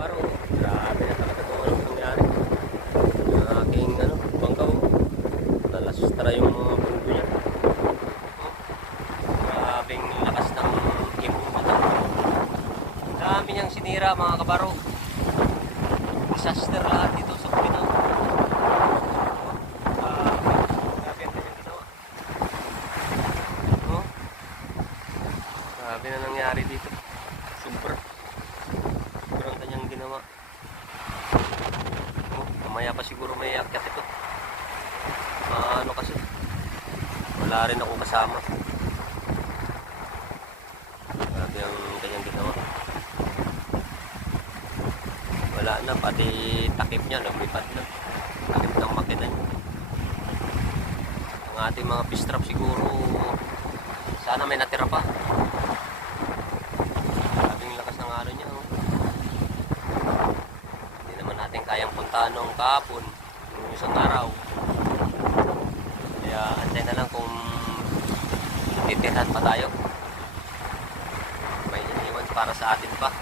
baro. Grabe na talaga kung anong nangyari. Yung aking bangkaw. Nalastra yung mga pundo niya. Grabing lakas ng import. Dami niyang sinira mga kabaro. Disaster lahat dito sa Bukidnon. Grabe ang kanyang ginawa. Grabe na nangyari dito. Sobrang kanyang ginawa. Mamaya pa siguro may akyat ito. Kasi wala rin ako kasama. Grabe ang kanyang ginawa. Wala na, pati takip niya naglipad na. Takip ng makina niya. Ang ating mga pistrap siguro sana may natira pa. Grabing lakas ng ano niya. Hindi naman natin kayang puntahan nung kahapon, nung isang araw. Kaya antay na lang kung titirahan pa tayo. May iniwan para sa atin pa.